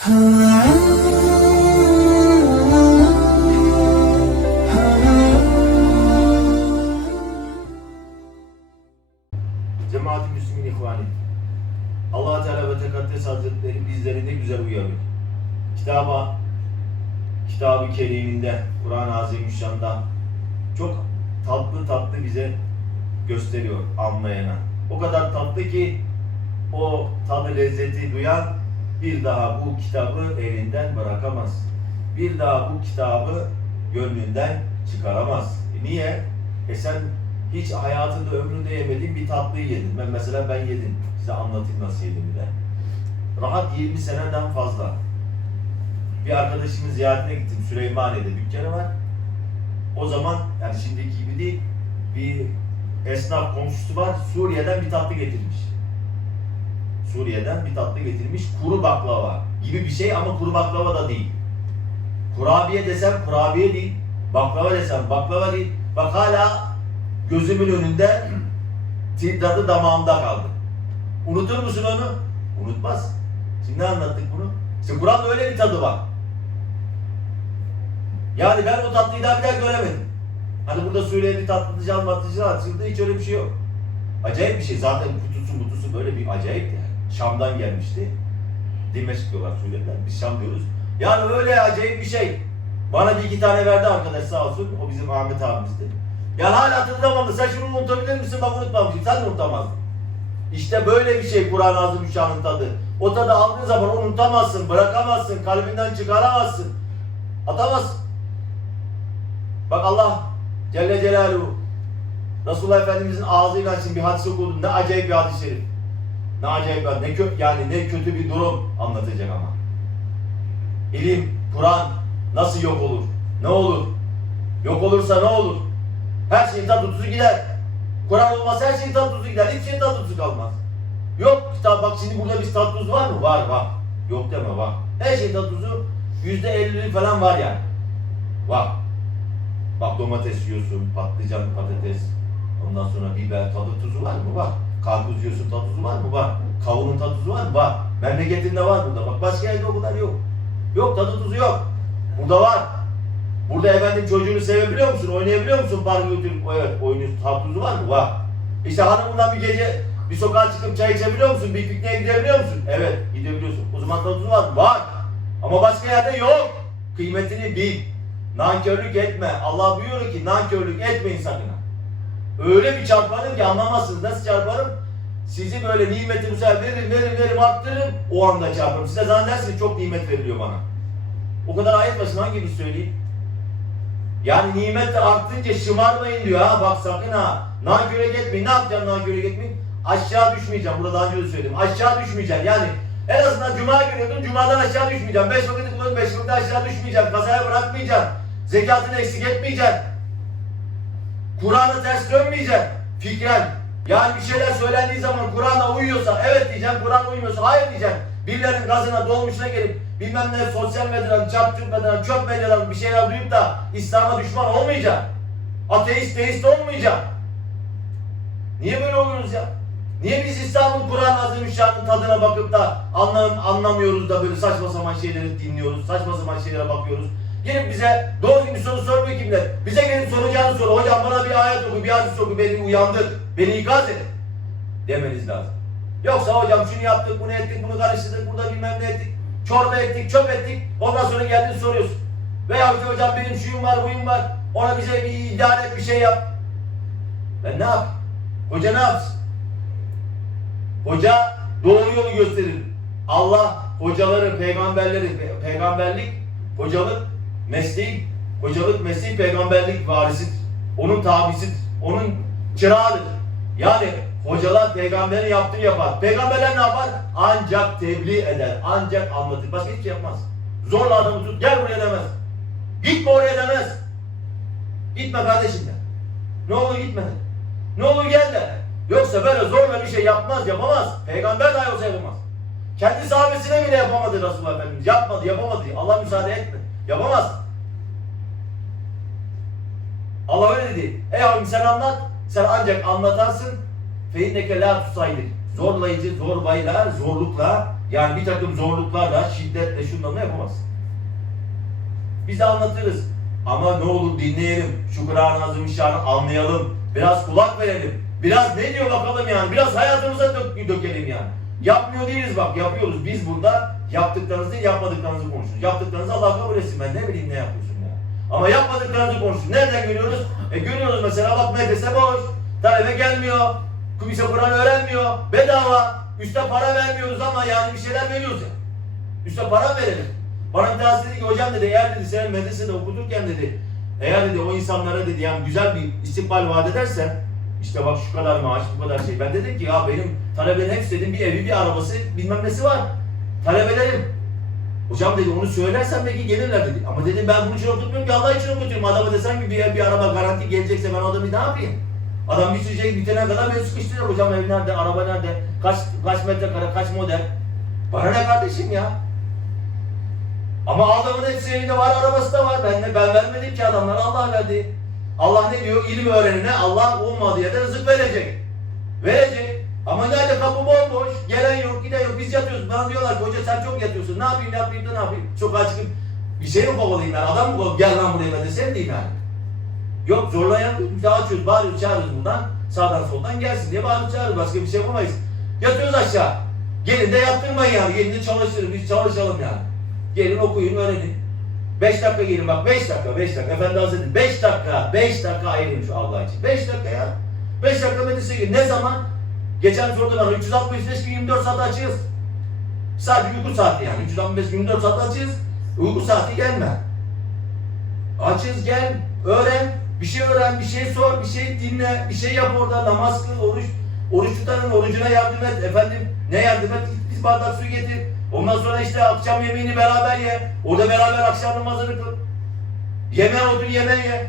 Cemaat-i Müslümin İhvani. allah Teala ve Tekaddes Hazretleri bizleri ne güzel uyarıyor. Kitaba, Kitab-ı Kerim'inde, Kur'an-ı Azimüşşan'da çok tatlı tatlı bize gösteriyor anlayana. O kadar tatlı ki o tadı lezzeti duyan bir daha bu kitabı elinden bırakamaz. Bir daha bu kitabı gönlünden çıkaramaz. Niye? E sen hiç hayatında ömründe yemediğin bir tatlıyı yedin. Ben mesela ben yedim. Size anlatayım nasıl yediğimi de. Rahat 20 seneden fazla. Bir arkadaşımın ziyaretine gittim. Süleymaniye'de dükkanı var. O zaman yani şimdiki gibi değil. Bir esnaf komşusu var. Suriye'den bir tatlı getirmiş. Suriye'den bir tatlı getirmiş. Kuru baklava gibi bir şey ama kuru baklava da değil. Kurabiye desem kurabiye değil. Baklava desem baklava değil. Bak hala gözümün önünde tadı damağımda kaldı. Unutur musun onu? Unutmaz. Şimdi ne anlattık bunu? İşte Kur'an'da öyle bir tadı var. Yani ben o tatlıyı daha bir daha göremedim. Hani burada Suriyeli tatlıcı matlıcılar açıldı hiç öyle bir şey yok. Acayip bir şey. Zaten kutusu mutusu böyle bir acayip yani. Şam'dan gelmişti. Dimeşk diyorlar Suriyeliler. Biz Şam diyoruz. Yani öyle acayip bir şey. Bana bir iki tane verdi arkadaş sağ olsun. O bizim Ahmet abimizdi. Yani hala hatırlamamdı. Sen şunu unutabilir misin? Bak unutmamışım. Sen de unutamazdın. İşte böyle bir şey Kur'an-ı Azimüşşan'ın tadı. O tadı aldığın zaman unutamazsın, bırakamazsın, kalbinden çıkaramazsın. Atamazsın. Bak Allah Celle Celaluhu Resulullah Efendimizin ağzıyla şimdi bir hadis okudum. Ne acayip bir hadis-i şerif. Ne acayip ne kötü yani ne kötü bir durum anlatacak ama. İlim, Kur'an nasıl yok olur? Ne olur? Yok olursa ne olur? Her şeyin tadı tuzu gider. Kur'an olmasa her şeyin tadı tuzu gider. Hiçbir şeyin tadı tuzu kalmaz. Yok kitap bak şimdi burada bir tadı var mı? Var var. Yok deme var. Her şeyin tadı tuzu yüzde elli falan var yani. Var. Bak domates yiyorsun, patlıcan, patates. Ondan sonra biber, tadı tuzu var mı? Var. Karpuz yiyorsun, tadı var mı? Var. Kavunun tadı var mı? Var. Memleketinde var burada. Bak başka yerde o kadar yok. Yok tadı tuzu yok. Burada var. Burada efendim çocuğunu sevebiliyor musun? Oynayabiliyor musun? Parka götürüp evet oynuyorsun. Tadı tuzu var mı? Var. İşte hanımınla bir gece bir sokağa çıkıp çay içebiliyor musun? Bir pikniğe gidebiliyor musun? Evet gidebiliyorsun. O zaman tadı tuzu var mı? Var. Ama başka yerde yok. Kıymetini bil. Nankörlük etme. Allah buyuruyor ki nankörlük etmeyin sakın. Öyle bir çarparım ki anlamazsınız. Nasıl çarparım? Sizi böyle nimeti bu sefer verir, verir, verir, arttırırım. O anda çarparım. Size zannedersiniz çok nimet veriliyor bana. O kadar ayet başına hangi bir söyleyeyim? Yani nimet artınca şımarmayın diyor ha. Bak sakın ha. Nanköre gitmeyin. Ne yapacaksın nankörlük etmeyin? Aşağı düşmeyeceğim. Burada daha önce de söyledim. Aşağı düşmeyeceğim. Yani en azından cuma görüyordun. Cumadan aşağı düşmeyeceğim. Beş vakit kılın. Beş vakit aşağı düşmeyeceğim. Kazaya bırakmayacağım. Zekatını eksik etmeyeceğim. Kur'an'ı ters dönmeyeceğim. Fikren. Yani bir şeyler söylendiği zaman Kur'an'a uyuyorsa evet diyeceğim. Kur'an uymuyorsa hayır diyeceğim. Birilerinin gazına dolmuşuna gelip bilmem ne sosyal medyadan, çarp çöp medyadan, çöp medyadan bir şeyler duyup da İslam'a düşman olmayacağım. Ateist, teist olmayacağım. Niye böyle oluyoruz ya? Niye biz İslam'ın Kur'an Azimüşşan'ın tadına bakıp da anlam anlamıyoruz da böyle saçma sapan şeyleri dinliyoruz, saçma sapan şeylere bakıyoruz. Gelip bize doğru gibi soru sormuyor kimler. Bize gelip soracağını soru. Hocam bana bir ayet oku, bir hadis oku, beni uyandır, beni ikaz et. Demeniz lazım. Yoksa hocam şunu yaptık, bunu ettik, bunu karıştırdık, burada bilmem ne ettik. Çorba ettik, çöp ettik. Ondan sonra geldin soruyorsun. Veya hocam benim şuyum var, buyum var. Ona bize bir idare et, bir şey yap. Ben ne yap? Hoca ne yapsın? Hoca doğru yolu gösterir. Allah hocaları, peygamberleri, pe- peygamberlik, hocalık, mesleği, hocalık, mesleği, peygamberlik varisidir. Onun tabisidir. Onun çırağıdır. Yani hocalar peygamberin yaptığını yapar. Peygamberler ne yapar? Ancak tebliğ eder, ancak anlatır. Başka hiçbir şey yapmaz. Zorla adamı tut, gel buraya demez. Gitme oraya demez. Gitme kardeşim de. Ne olur gitme de. Ne olur gel de. Yoksa böyle zorla bir şey yapmaz, yapamaz. Peygamber dahi olsa yapamaz. Kendi sahabesine bile yapamadı Resulullah Efendimiz. Yapmadı, yapamadı. Allah müsaade etmedi. Yapamaz. Allah öyle dedi. Ey abim sen anlat. Sen ancak anlatarsın. Feinneke la tusaylir. Zorlayıcı, zorbayla, zorlukla yani bir takım zorluklarla, şiddetle de şundan da yapamazsın. Biz de anlatırız. Ama ne olur dinleyelim. Şu Kur'an-ı anlayalım. Biraz kulak verelim. Biraz ne diyor bakalım yani. Biraz hayatımıza dök, dökelim yani. Yapmıyor değiliz bak yapıyoruz. Biz burada yaptıklarınızı değil yapmadıklarınızı konuşuyoruz. Yaptıklarınızı Allah kabul etsin. Ben ne bileyim ne yapıyorsun ya. Ama yapmadıklarınızı konuşuyoruz. Nereden görüyoruz? E görüyoruz mesela bak medrese boş. Talebe gelmiyor. Kimse Kur'an öğrenmiyor. Bedava. Üste para vermiyoruz ama yani bir şeyler veriyoruz ya. Üste para verelim. Bana bir dedi ki hocam dedi eğer dedi sen medresede okuturken dedi eğer dedi o insanlara dedi yani güzel bir istikbal vaat edersen işte bak şu kadar maaş bu kadar şey. Ben dedim ki ya benim talebelerin hepsi dedim bir evi bir arabası bilmem nesi var. Talebelerim. Hocam dedi onu söylersen belki gelirler dedi. Ama dedim ben bunu için okutmuyorum ki Allah için okutuyorum. Adama desem ki bir bir araba garanti gelecekse ben adamı ne yapayım? Adam bitirecek bitene kadar beni sıkıştıracak. Hocam ev nerede, araba nerede, kaç, kaç metrekare, kaç model. Bana ne kardeşim ya? Ama adamın hepsi evinde var, arabası da var. Ben, de, ben vermedim ki adamlara, Allah verdi. Allah ne diyor? İlim öğrenene Allah ummadığı yerde rızık verecek. Verecek. Ama nerede kapı bomboş, gelen yok, giden yok. Biz yatıyoruz. Bana diyorlar ki hoca sen çok yatıyorsun. Ne yapayım, ne yapayım ne yapayım? Çok çıkıp bir şey mi kovalayayım ben? Adam mı kovalayayım? Gel lan buraya ben desem diyeyim yani. Yok zorlayan yok. Biz de açıyoruz, bağırıyoruz, çağırıyoruz buradan. Sağdan soldan gelsin diye bağırıyoruz, çağırıyoruz. Başka bir şey yapamayız. Yatıyoruz aşağı. Gelin de yaptırmayın yani. Gelin de çalıştırın. Biz çalışalım yani. Gelin okuyun, öğrenin. 5 dakika gelin bak 5 dakika 5 dakika efendi hazretleri 5 dakika 5 dakika ayırın şu Allah için 5 dakika ya 5 dakika medrese gelin ne zaman geçen sordu bana 365 gün 24 saat açığız sadece uyku saati yani 365 gün 24 saat açığız uyku saati gelme açız gel öğren bir şey öğren bir şey sor bir şey dinle bir şey yap orada namaz kıl oruç oruç tutanın orucuna yardım et efendim ne yardım et biz bardak su getir Ondan sonra işte akşam yemeğini beraber ye. Orada beraber akşam namazını kıl. Yemeğe otur yemeğe ye.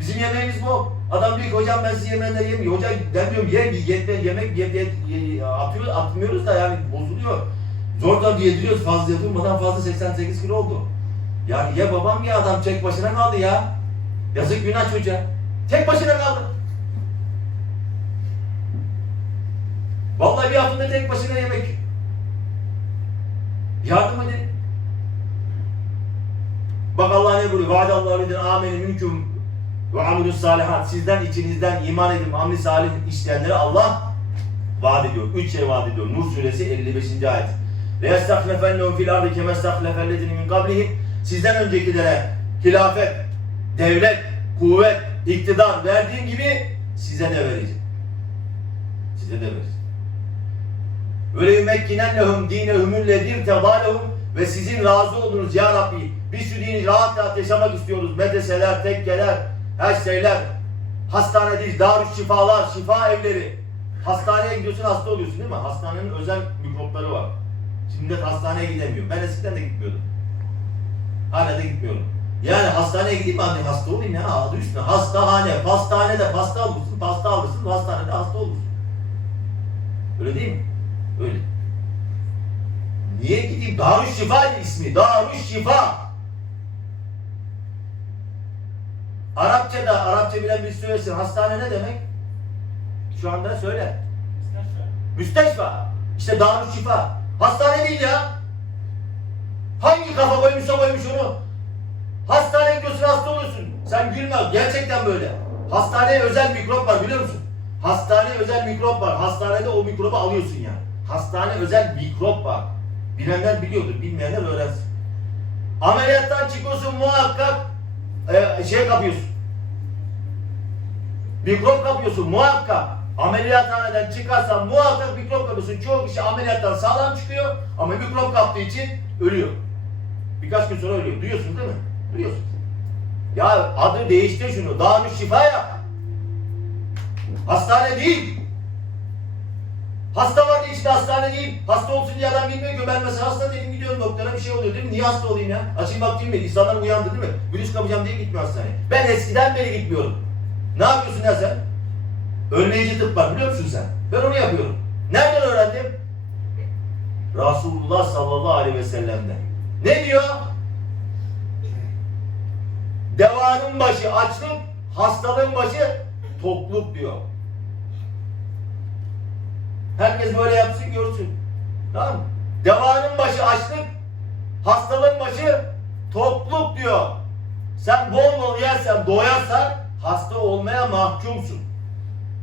Bizim yemeğimiz bu. Adam diyor ki hocam ben sizin yemeğinden yemiyorum. Hocam ben diyorum ye, ye, yemek ye, ye, ye, atıyor, atmıyoruz da yani bozuluyor. Zor da yediriyoruz fazla yapılmadan fazla 88 kilo oldu. Yani ye babam ya adam tek başına kaldı ya. Yazık günah çocuğa. Tek başına kaldı. Vallahi bir haftada tek başına yemek. Yardım edin. Bak Allah ne buyuruyor? Vaade Allah'u edin ameni mümkün ve amelus salihat. Sizden içinizden iman edin, amel salih işleyenlere Allah vaat ediyor. Üç şey vaat ediyor. Nur suresi 55. ayet. Ve yestahlefennehum fil ardı keme stahlefellezine min kablihim. Sizden öncekilere hilafet, devlet, kuvvet, iktidar verdiğim gibi size de vereceğim. Size de vereceğim. Ve yumekkinennehum dinehumüllezî tevâlehum ve sizin razı olduğunuz ya Rabbi biz şu dini rahat rahat yaşamak istiyoruz. Medreseler, tekkeler, her şeyler, hastanedeyiz, darüş şifalar, şifa evleri. Hastaneye gidiyorsun hasta oluyorsun değil mi? Hastanenin özel mikropları var. Şimdi millet hastaneye gidemiyor. Ben eskiden de gitmiyordum. Hala da gitmiyorum. Yani hastaneye gideyim anne hasta olayım ya adı üstüne. Hastahane, pastanede pasta alırsın, pasta alırsın, hastanede hasta olursun. Öyle değil mi? Öyle. Niye gideyim? Darüşşifa ismi. Darüşşifa. Arapçada, Arapça bilen bir söylesin. Hastane ne demek? Şu anda söyle. Müsteşfa. İşte Darüşşifa. Hastane değil ya. Hangi kafa koymuşsa koymuş onu. Hastaneye gidiyorsun hasta oluyorsun. Sen gülme. Gerçekten böyle. Hastaneye özel mikrop var biliyor musun? Hastaneye özel mikrop var. Hastanede o mikrobu alıyorsun yani. Hastane özel mikrop var. Bilenler biliyordur, bilmeyenler öğrensin. Ameliyattan çıkıyorsun muhakkak e, şey kapıyorsun. Mikrop kapıyorsun muhakkak. Ameliyathaneden çıkarsan muhakkak mikrop kapıyorsun. Çoğu kişi ameliyattan sağlam çıkıyor ama mikrop kaptığı için ölüyor. Birkaç gün sonra ölüyor. Duyuyorsun değil mi? Duyuyorsun. Ya adı değiştir şunu. Darüş şifa yap. Hastane değil. Hasta var diye işte hastane değil. Hasta olsun diye adam bilmiyor ki ben mesela hasta değilim gidiyorum doktora bir şey oluyor değil mi? Niye hasta olayım ya? Açayım bakayım mı? İnsanlar uyandı değil mi? Virüs kapacağım diye gitmiyor hastaneye. Ben eskiden beri gitmiyorum. Ne yapıyorsun ya sen? Önleyici tıp var biliyor musun sen? Ben onu yapıyorum. Nereden öğrendim? Resulullah sallallahu aleyhi ve sellem'den. Ne diyor? Devanın başı açlık, hastalığın başı tokluk diyor. Herkes böyle yapsın görsün. Tamam mı? Devanın başı açlık, Hastalığın başı tokluk diyor. Sen bol bol yersen, doyarsan hasta olmaya mahkumsun.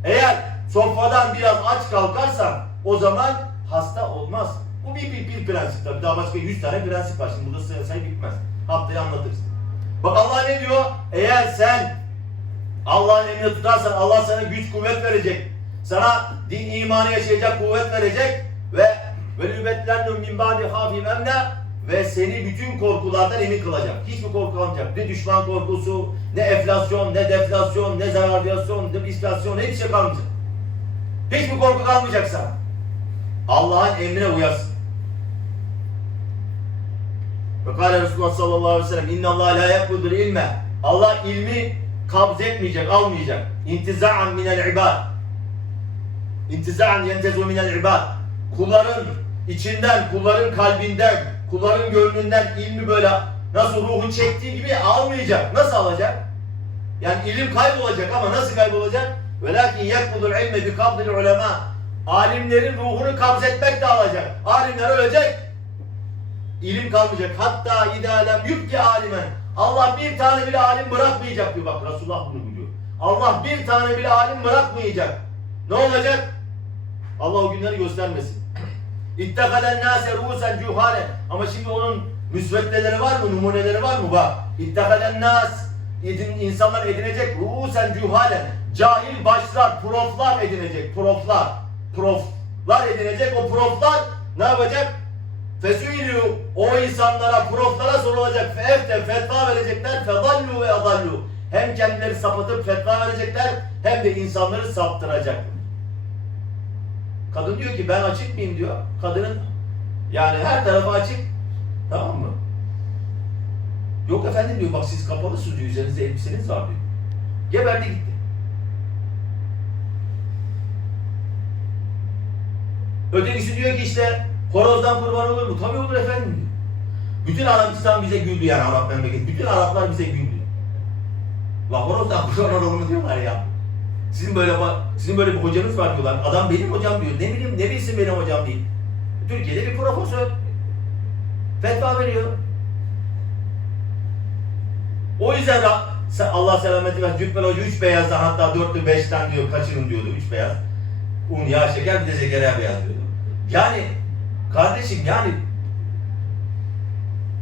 Eğer sofradan biraz aç kalkarsan o zaman hasta olmaz. Bu bir, bir, bir prensip tabii. Daha başka 100 tane prensip var. Şimdi burada sayı sayı bitmez. Haftaya anlatırız. Bak Allah ne diyor? Eğer sen Allah'ın emrini tutarsan Allah sana güç kuvvet verecek. Sana din imanı yaşayacak kuvvet verecek ve ve lübetlennum min ba'di hafim emne ve seni bütün korkulardan emin kılacak. Hiçbir korku kalmayacak. Ne düşman korkusu, ne enflasyon, ne deflasyon, ne zarardiyasyon, ne istasyon, hiçbir şey kalmayacak. Hiçbir korku kalmayacak sana. Allah'ın emrine uyarsın. Ve kâle Resulullah sallallahu aleyhi ve sellem inna Allah la yakbudur ilme. Allah ilmi kabz etmeyecek, almayacak. İntiza'an minel ibad. İntiza'an yentezu minel ibad. Kulların içinden, kulların kalbinden, kulların gönlünden ilmi böyle nasıl ruhun çektiği gibi almayacak. Nasıl alacak? Yani ilim kaybolacak ama nasıl kaybolacak? Velakin yakbudul ilme bi kabdil ulema. Alimlerin ruhunu kabz etmek de alacak. Alimler ölecek. İlim kalmayacak. Hatta idalem yubki alimen. Allah bir tane bile alim bırakmayacak diyor. Bak Resulullah bunu biliyor. Allah bir tane bile alim bırakmayacak. Ne olacak? Allah o günleri göstermesin. İttekalen nase rusen cuhale. Ama şimdi onun müsveddeleri var mı? Numuneleri var mı? Bak. İttekalen nas. Edin, insanlar edinecek. Rusen cuhale. Cahil başlar, proflar edinecek. Proflar. Proflar edinecek. O proflar ne yapacak? Fesüilü o insanlara, proflara sorulacak. Feefte fetva verecekler. Fedallu ve adallu. Hem kendileri sapatıp fetva verecekler hem de insanları saptıracak. Kadın diyor ki ben açık mıyım diyor. Kadının yani her tarafı açık. Tamam mı? Yok efendim diyor bak siz kapalısınız diyor. Üzerinizde elbiseniz var diyor. Geberdi gitti. Ötekisi diyor ki işte horozdan kurban olur mu? Tabii olur efendim diyor. Bütün Arabistan bize güldü yani Arap memleketi. Bütün Araplar bize güldü. La horozdan kurban olur mu diyorlar ya. Sizin böyle sizin böyle bir hocanız var diyorlar. Adam benim hocam diyor. Ne bileyim ne bilsin benim hocam değil. Türkiye'de bir profesör. Fetva veriyor. O yüzden Allah selameti versin. Cübbel Hoca üç beyazdan hatta dörtlü beşten diyor kaçırın diyordu üç beyaz. Un, yağ, şeker bir de zekeriya beyaz diyordu. Yani kardeşim yani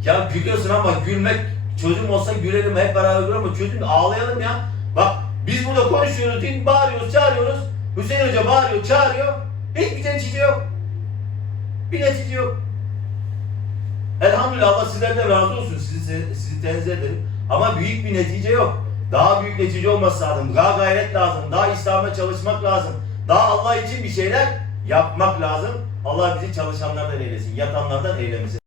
ya gülüyorsun ama gülmek çözüm olsa gülelim hep beraber gülelim ama çözüm ağlayalım ya. Bak biz burada konuşuyoruz, din bağırıyoruz, çağırıyoruz. Hüseyin Hoca bağırıyor, çağırıyor. Hiçbir netice yok. Bir netice yok. Elhamdülillah Allah sizlerden razı olsun. Sizi, sizi tenzih ederim. Ama büyük bir netice yok. Daha büyük netice olması lazım. Daha gayret lazım. Daha İslam'a çalışmak lazım. Daha Allah için bir şeyler yapmak lazım. Allah bizi çalışanlardan eylesin. Yatanlardan eylemesin.